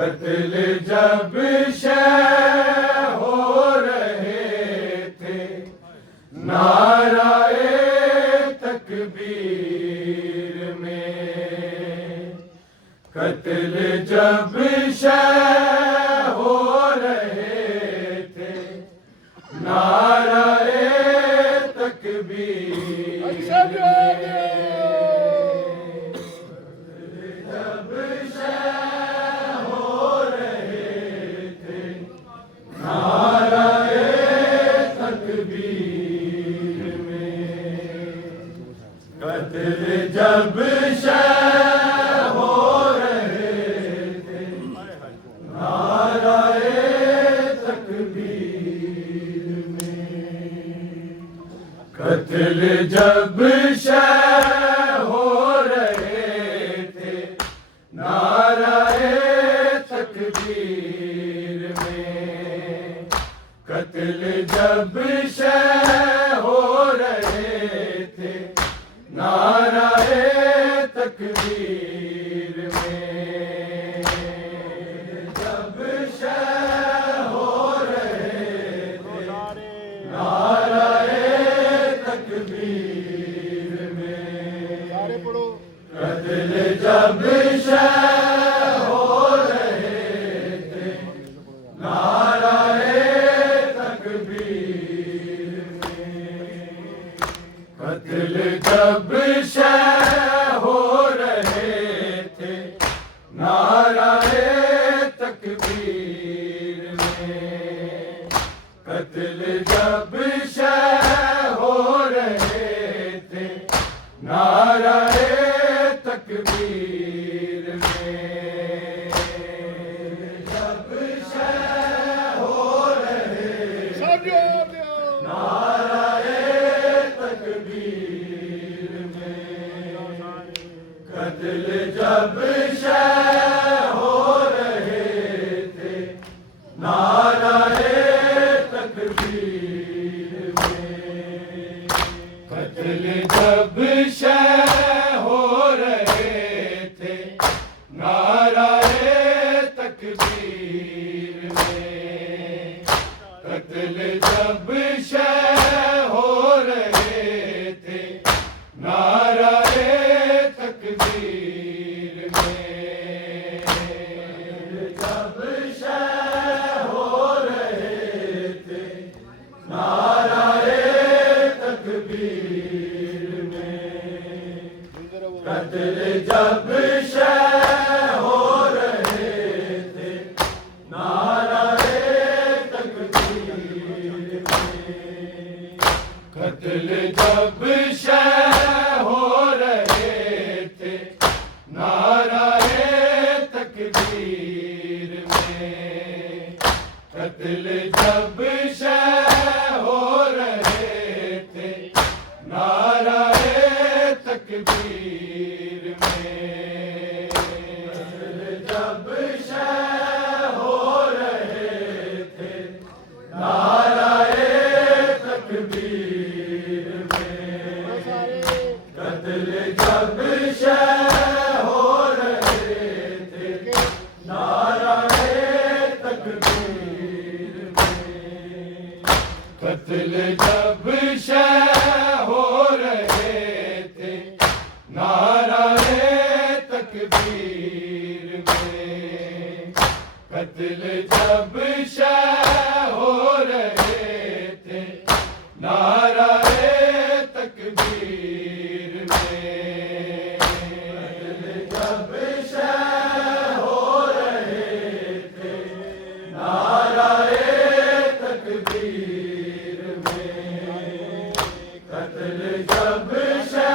قتل جب شے ہو رہے تھے نعرہ تکبیر میں، قتل جب شے ہو رہے تھے نعرہ تکبیر میں، قتل جب شے ہو رہے تھے نعرہ تکبیر میں، قتل جب شے ہو رہے تھے نعرہ تکبیر میں، قتل جب شے ہو رہے تھے نعرہ تکبیر میں، جب شے ہو رہے تھے نعرہ تکبیر میں، قتل جب شے ہو رہے تھے نعرہ تکبیر میں، قتل جب شے ہو رہے تھے نعرہ تکبیر میں، قتل جب شے ہو رہے تھے نعرہ تکبیر میں، جب شے ہو رہے تھے نعرہ تکبیر میں، قتل جب شے ہو رہے تھے نعرہ تکبیر میں، قتل جب شے ہو رہے تھے نعرہ تکبیر میں، قتل جب شے ہو رہے تھے نعرہ تکبیر میں، جب شے ہو رہے تھے نعرہ تکبیر میں، قتل جب شے ہو رہے تھے نعرہ تکبیر میں، قتل جب شے ہو رہے تھے نعرہ تکبیر میں، قتل جب شے ہو رہے تھے نعرہ تکبیر میں، قتل جب شے ہو رہے تھے نعرہ تکبیر میں، قتل جب شے ہو رہے تھے نعرہ تکبیر میں، قتل جب شے ہو رہے تھے نعرہ تکبیر میں، قتل جب شے ہو رہے تھے نعرہ تکبیر میں، قتل جب شے ہو رہے تھے نعرہ تکبیر میں، قتل جب شے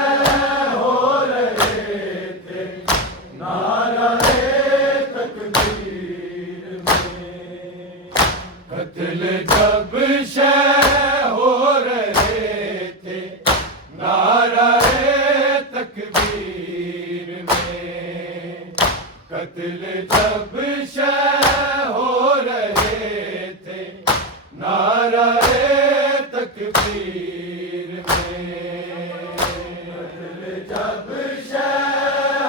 ہو رہے تھے نعرہ تکبیر میں، قتل جب شے ہو رہے تھے نعرہ تکبیر میں، قتل جب شے ہو رہے تھے نعرہ تکبیر میں، قتل جب شے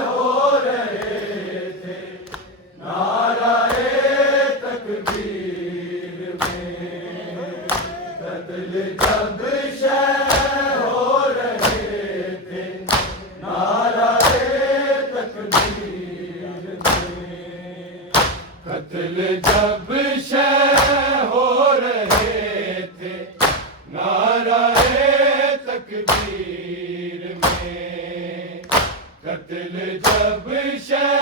ہو رہے تھے نعرہ قتل جب شہ ہو رہے تھے نعرہ تکبیر میں، قتل جب شہ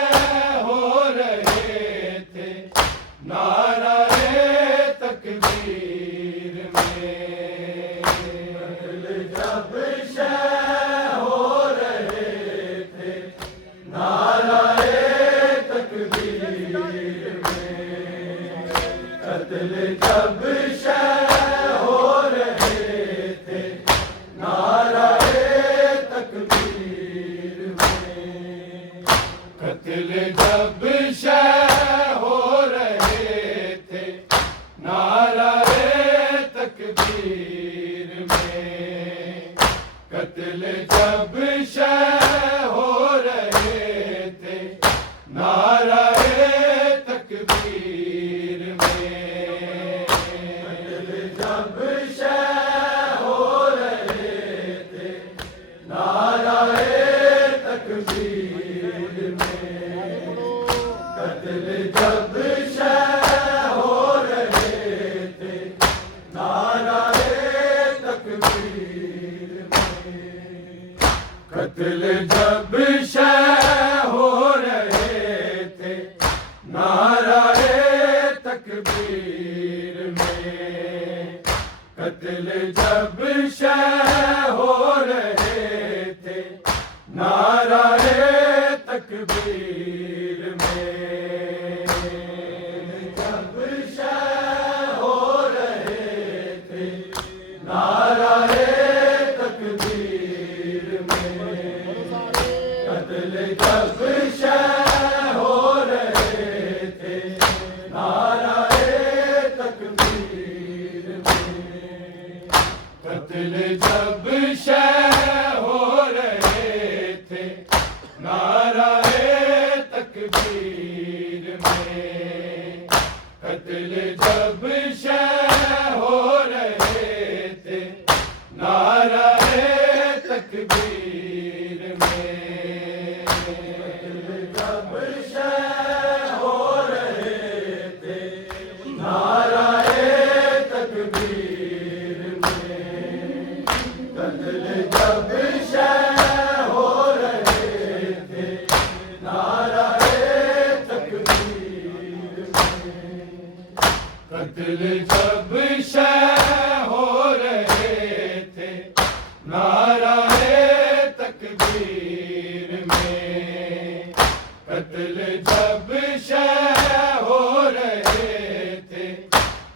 ہو رہے تھے نعرہ تکبیر میں، قتل جب شہ ہو رہے تھے نعرہ تکبیر میں، قتل جب شہ ہو رہے تھے نعرہ تکبیر میں، قتل جب شہ ہو رہے تھے نعرہ تکبیر میں، قتل جب شہ ہو رہے تھے نعرہ تکبیر میں، قتل جب شہ ہو رہے تھے نعرہ تکبیر میں، قتل جب شہ ہو رہے تھے نعرہ تکبیر میں، قتل جب شہ ہو رہے تھے نعرہ تکبیر میں، قتل جب شہ ہو رہے تھے نعرہ تکبیر میں، جب شہ ہو رہے تھے نعرہ تکبیر میں، قتل جب شہ ہو رہے تھے نعرہ تکبیر میں، قتل جب شہ ہو رہے تھے نعرہ تکبیر میں، قتل جب شہ ہو رہے تھے نعرہ تکبیر میں، قتل جب شہ ہو رہے تھے نعرہ تکبیر میں، قتل جب شہ ہو رہے تھے نعرہ تکبیر میں، قتل جب شہ ہو رہے تھے نعرہ تکبیر میں، قتل جب شہ ہو رہے تھے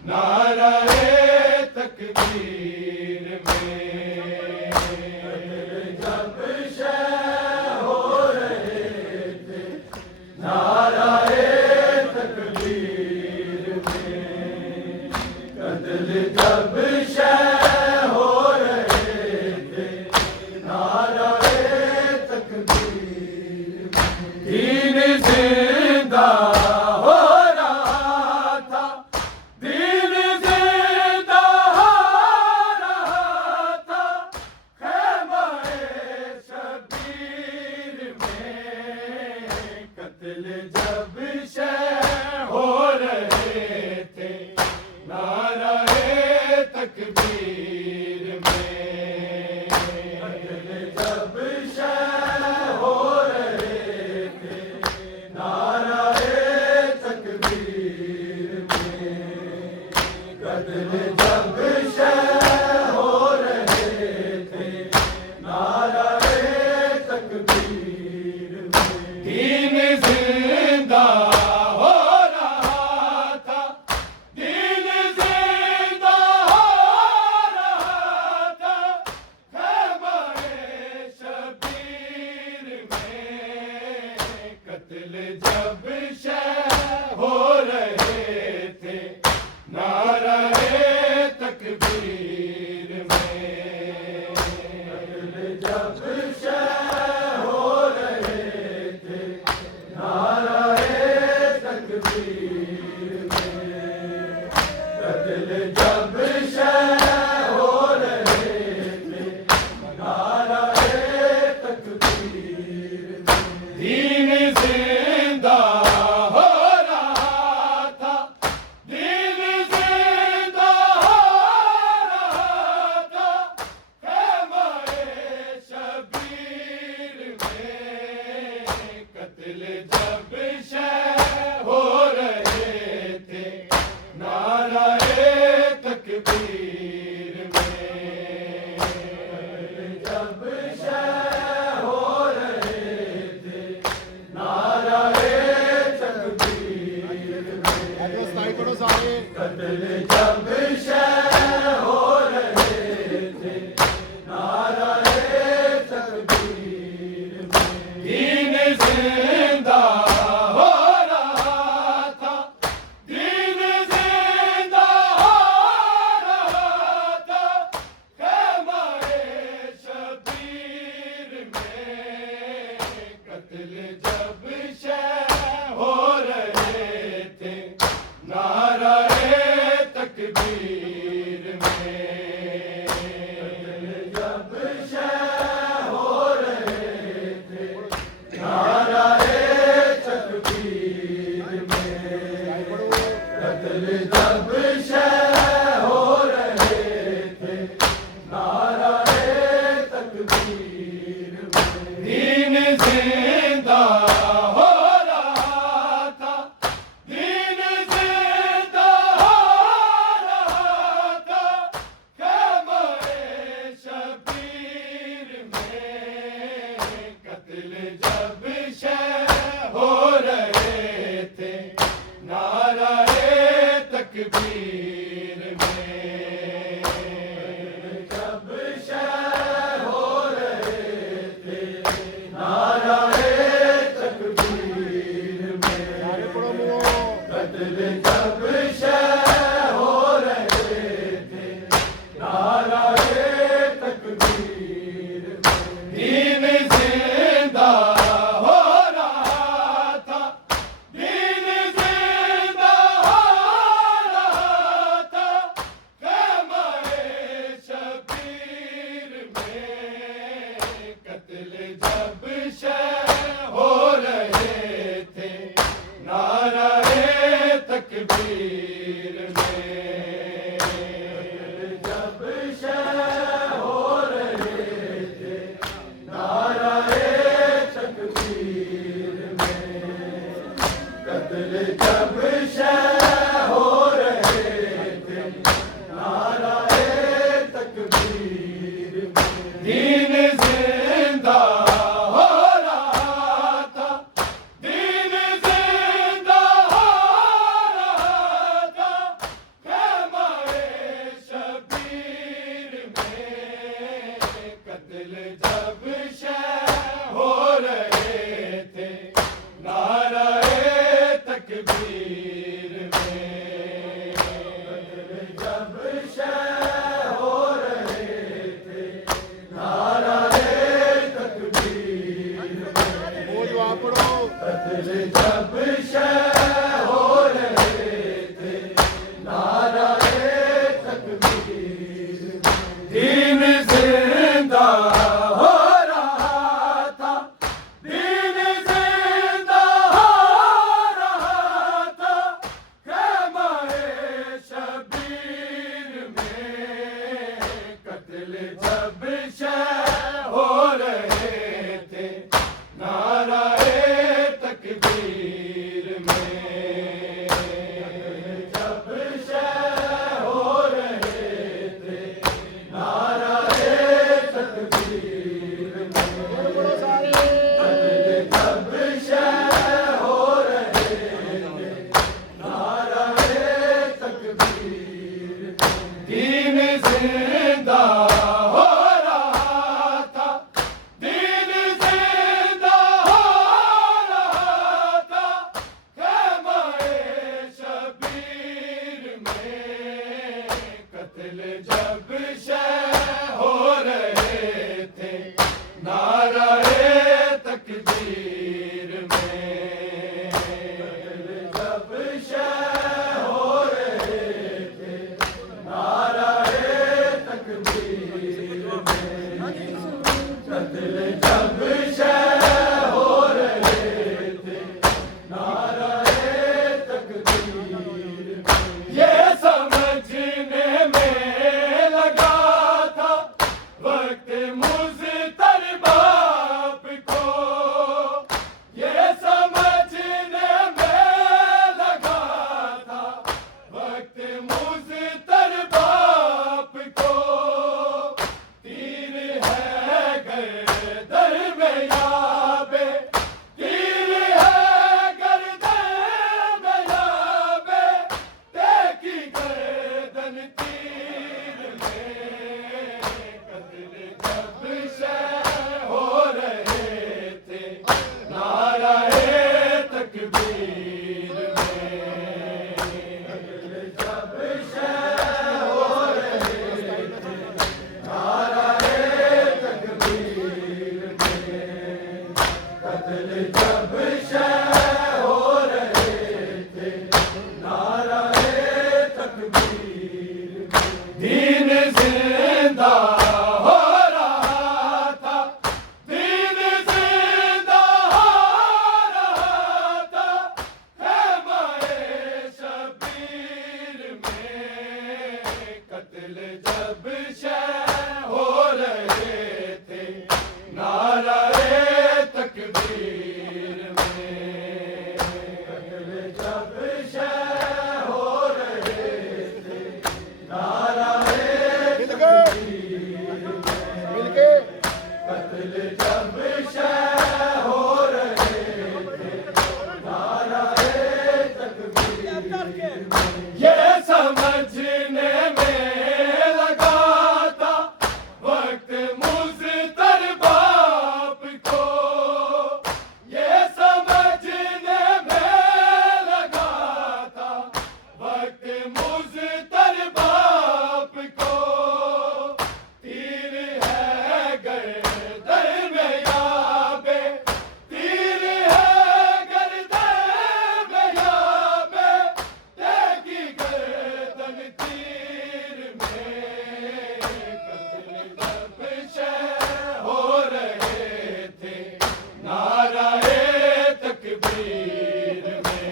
نعرہ تکبیر میں، قتل جب شہ ہو رہے تھے نعرہ تکبیر میں، قتل جب شہ ہو رہے تھے نعرہ تکبیر میں، دین زندہ ہو رہا تھا، دین زندہ ہو رہا تھا، خیمہ شبیر میں، قتل جب شہ ہو رہے تھے نعرہ تکبیر میں، قتل جب شہ ہو رہے تھے نعرہ تکبیر میں، قتل جب شہ ہو رہے تھے نعرہ تکبیر میں، دین زندہ ہو رہا تھا، دین زندہ ہو رہا تھا، خیمہ شبیر میں، قتل جب شہ ہو رہے تھے نعرہ تکبیر میں، قتل جب شہ ہو رہے تھے نعرہ تکبیر میں، قتل جب شہ ہو رہے تھے نعرہ تکبیر میں، دین زندہ ہو رہا جب شہ ہو رہے تھے نعرہ تکبیر میں، جب شہ ہو رہے تھے نعرہ تکبیر میں، قتل جب شہ ہو رہے تھے نعرہ تکبیر میں، دین زندہ ہو رہا تھا، دین زندہ ہو رہا تھا، خیمہ شبیر میں، قتل جب شہ ہو رہے تھے نعرہ تکبیر میں، جب شہ ہو رہے تھے نعرہ تکبیر میں، قتل جب شہ ہو رہے تھے نعرہ تکبیر میں، دین زندہ ہو رہا تھا، دین زندہ ہو رہا تھا، خیمہ شبیر میں، قتل جب شہ ہو رہے تھے نعرہ تکبیر میں، جب شہ ہو رہے تھے نعرہ تکبیر میں، قتل جب شہ ہو رہے تھے نعرہ تکبیر میں، دین زندہ ہو رہا تھا، دین زندہ ہو رہا تھا، خیمہ شبیر میں، قتل جب شہ ہو رہے تھے نعرہ تکبیر میں، جب شہ ہو رہے تھے نعرہ تکبیر میں، قتل جب شہ ہو رہے تھے نعرہ تکبیر میں، دین زندہ ہو رہا تھا، دین زندہ ہو رہا تھا، خیمہ شبیر میں، قتل جب شہ ہو رہے تھے نعرہ تکبیر میں، جب شہ ہو رہے تھے نعرہ تکبیر میں، قتل جب شہ ہو رہے تھے نعرہ تکبیر میں، دین زندہ ہو رہا تھا، دین زندہ ہو رہا تھا، خیمہ شبیر میں، قتل جب شہ ہو رہے تھے نعرہ تکبیر میں، تکبیر میں، جب شہ ہو رہے تھے نعرہ تکبیر میں، قتل جب شہ ہو رہے تھے نعرہ تکبیر میں، دین زندہ ہو رہا تھا، دین زندہ ہو رہا تھا، خیمہ شبیر میں، قتل جب شہ ہو رہے تھے نعرہ تکبیر میں، قتل جب شہ ہو رہے تھے نعرہ مل کے قتل جب شہ ہو رہے تھے نعرہ تکبیر میں، یہ سمجھنے میں لگا تھا وقت مضطر باپ کو، یہ سمجھنے میں لگا تھا وقت مضطر باپ کو، تیر ہے گردن میں یابے، تیر ہے گردن میں یابے، دیکھی گردن تیر میں، قتل جب شہ ہو رہے تھے نعرہ تکبیر میں،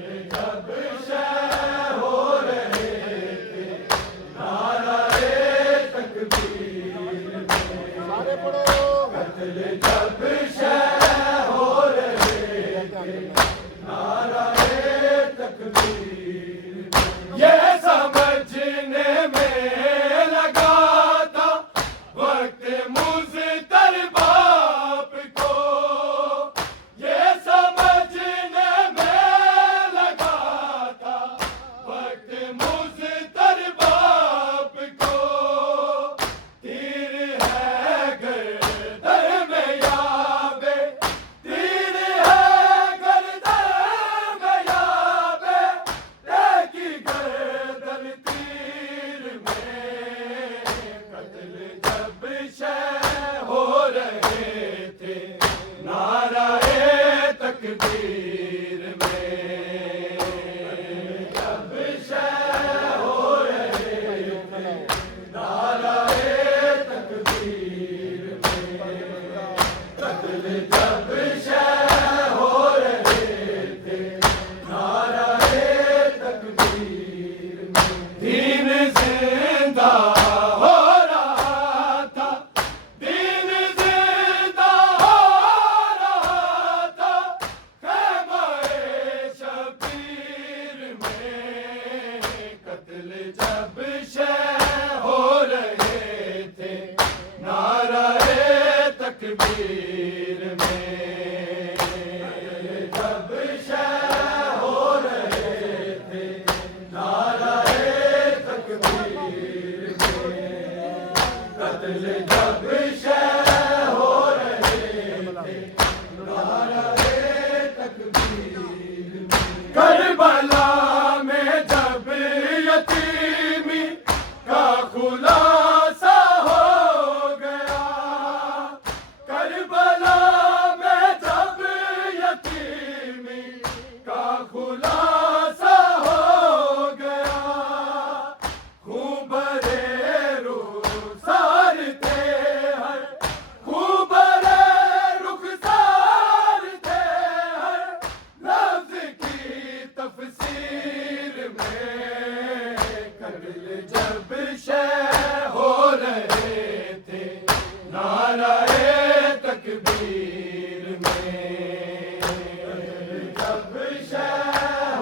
قتل جب شہ ہو رہے تھے نعرہ تکبیر میں، سارے پڑھو قتل جب شہ ہو رہے تھے نعرہ تکبیر میں، یہ سمجھنے میں لگا تھا وقت مضطر باپ کو، یہ سمجھنے میں لگا تھا وقت مضطر باپ کو، تیر ہے گردن میں یابے، تیر ہے گردن میں یابے، دیکھی گردن تیر میں، قتل جب شہ ہو رہے تھے نعرہ تکبیر میں، جب شہ ہو رہے تھے نعرہ تکبیر میں، قتل جب شہ ہو رہے تھے نعرہ تکبیر میں، دین زندہ ہو رہا تھا، دین زندہ ہو رہا تھا، خیمہ شبیر میں، قتل جب شہ ہو رہے تھے نعرہ تکبیر میں، جب شہ ہو رہے تھے نعرہ تکبیر میں، قتل جب شہ ہو رہے تھے نعرہ تکبیر میں، کربلا میں جب یتیمی کا خلاصہ ہو گیا، کربلا میں جب یتیمی کا خلاصہ ہو گیا، خون بھرے رخسار تھے ہر، خون بھرے رخسار تھے ہر، لفظ کی تفسیر میں، قتل جب شہ ہو رہے تھے نعرہ تکبیر میں، قتل جب شہ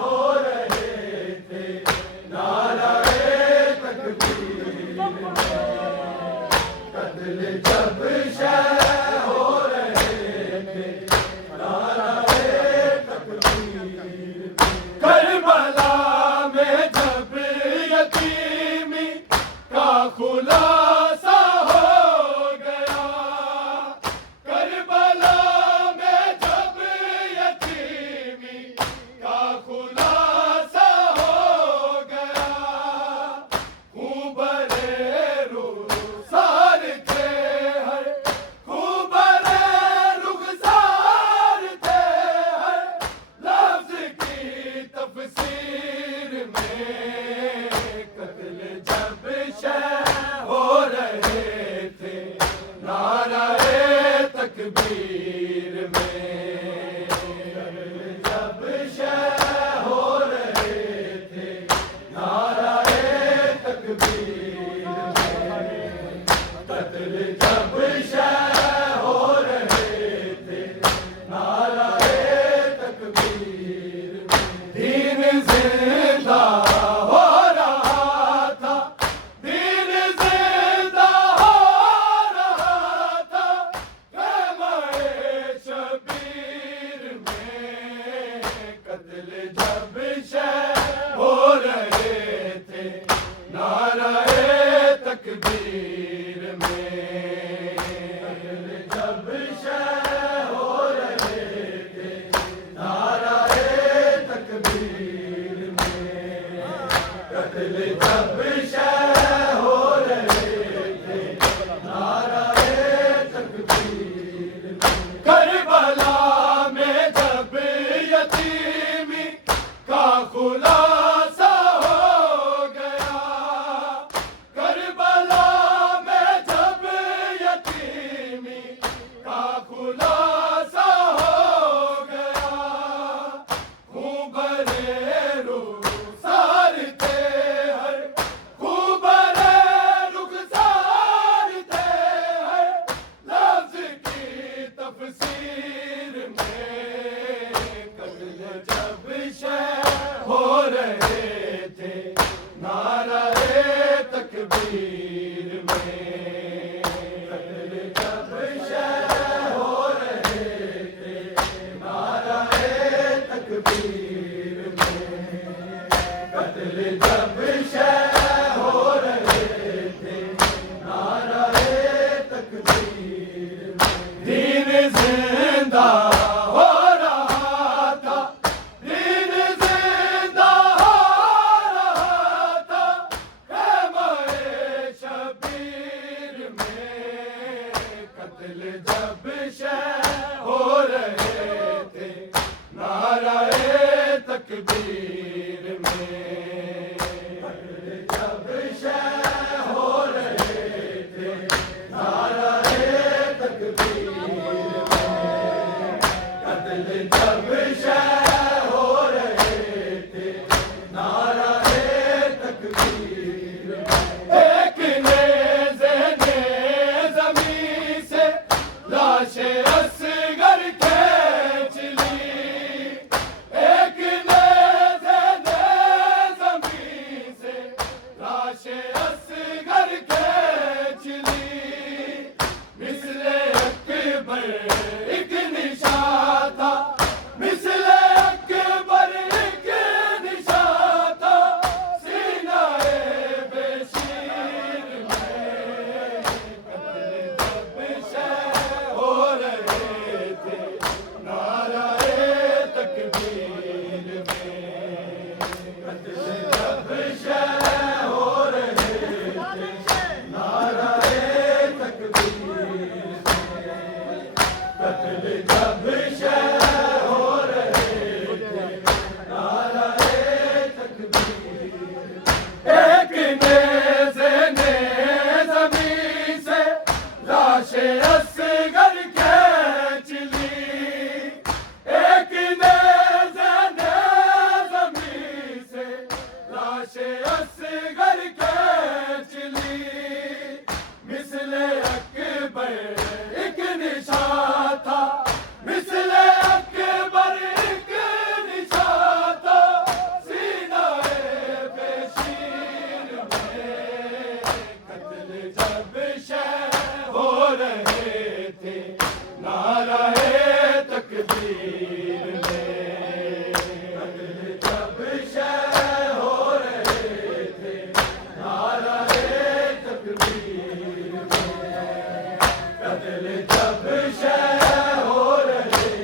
تکبیر میں قتل جب شہ ہو رہے تھے نعرہ تکبیر میں دین زندہ ہو رہا تھا دین زندہ ہو رہا تھا خیمہ شبیر میں قتل جب شہ ہو رہے تھے نعرہ تکبیر میں قتل جب شہ ہو رہے تھے نعرہ تکبیر میں قتل جب شہ ہو رہے تھے نعرہ تکبیر میں ایک نیزے نے زمین سے لاش اصغر کھینچ لی ایک نیزے نے زمین سے لاش اصغر کھینچ لی مثل اکبر ایک نشان تھا مثل اکبر ایک نشان تھا سینہ بشیر میں قتل جب شہ ہو رہے تھے نعرہ تکبیر میں قتل جب شہ ہو رہے تھے نعرہ تکبیر میں قتل جب شہ ہو رہے تھے نعرہ تکبیر ایک نیزے نے زمین سے لاش اصغر کھینچ لی ایک نیزے نے زمین سے لاش اصغر کھینچ لی مثل اکبر ایک نشان تھا مثل اکبر ایک نشان تھا سینہ بشیر میں قتل جب شہ ہو رہے تھے نعرہ تکبیر میں قتل جب شہ ہو رہے تھے نعرہ تکبیر میں قتل جب شہ ہو رہے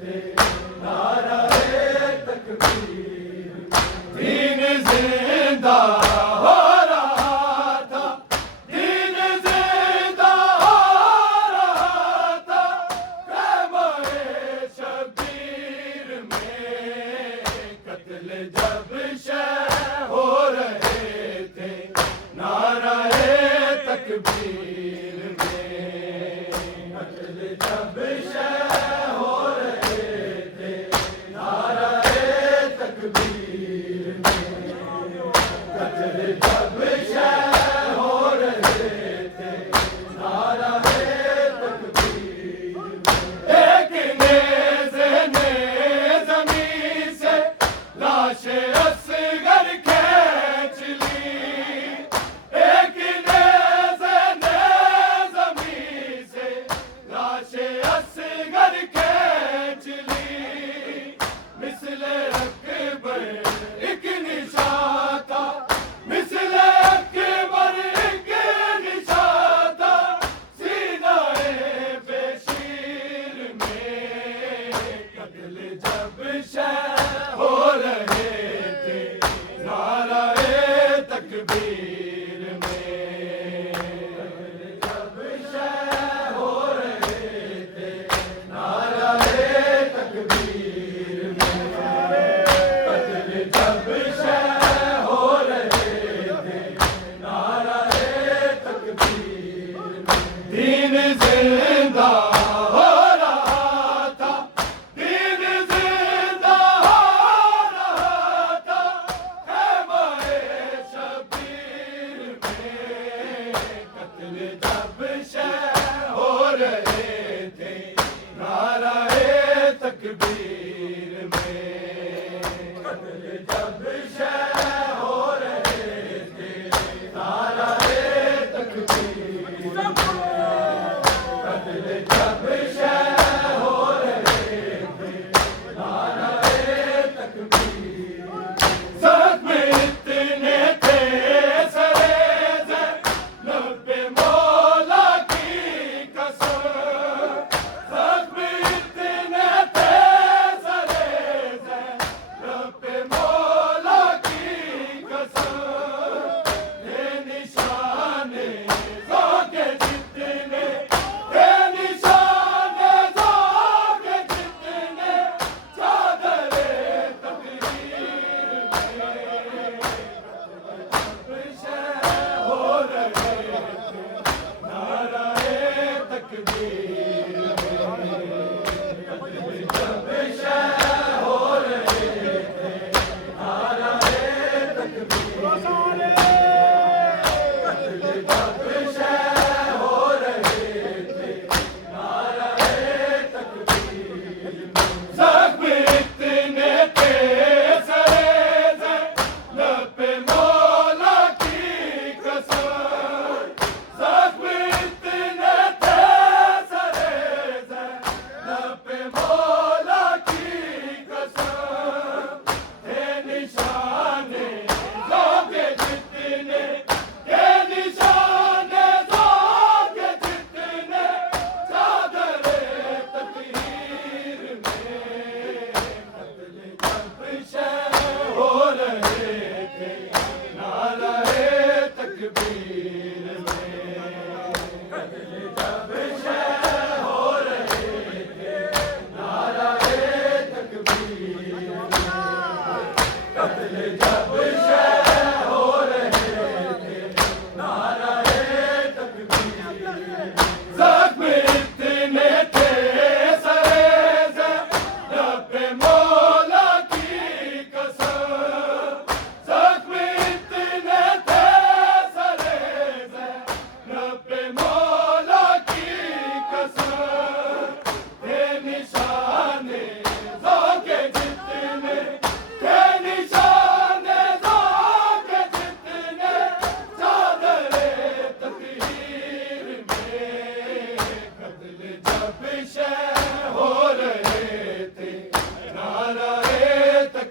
تھے نعرہ تکبیر دین زندہ ہو رہا تھا دین زندہ ہو رہا تھا خیمہ شبیر میں قتل جب شہ ہو رہے تھے نعرہ تکبیر میں قتل جب شہ ہو رہے تھے نعرہ تکبیر میں قتل جب شہ ہو رہے تھے نعرہ تکبیر میں ایک نیزے نے زمین سے لاش اصغر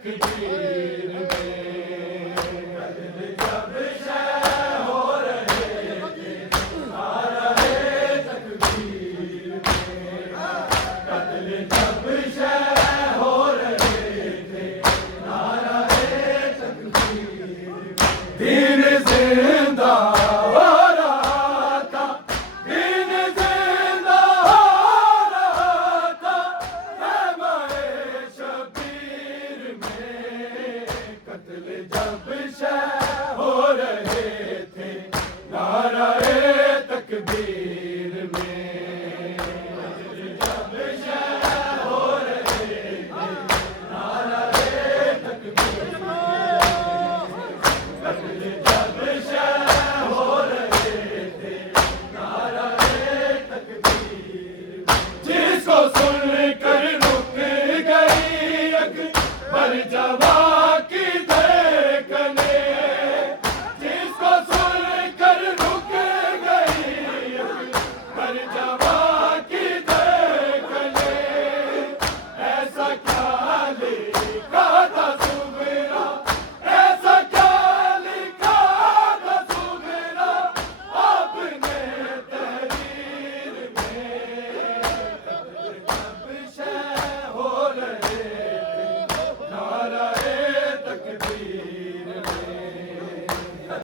تکبیر میں قتل جب شہ ہو رہے تھے نعرہ تکبیر میں قتل جب شہ ہو رہے تھے نعرہ تکبیر میں دین زندہ ہو رہا تھا دین زندہ ہو رہا تھا خیمہ شبیر میں قتل جب